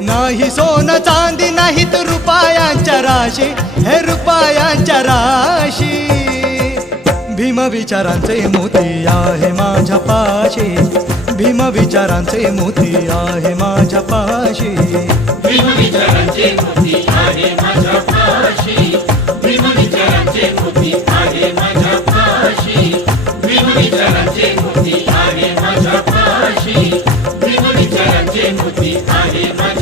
नाही सोन चांदी नाहीत रुपयांच्या राशी, हे रुपयांच्या राशी. भीम विचारांचे मोती आहे माझ्या पाशी, भीम विचारांचे मोती आहे माझ्या पाशी. भीम विचारांचे मोती आहे माझ्या पाशी, भीम विचारांचे मोती आहे माझ्या पाशी, भीम विचारांचे मोती आहे माझ्या पाशी, भीम विचारांचे मोती आहे माझ्या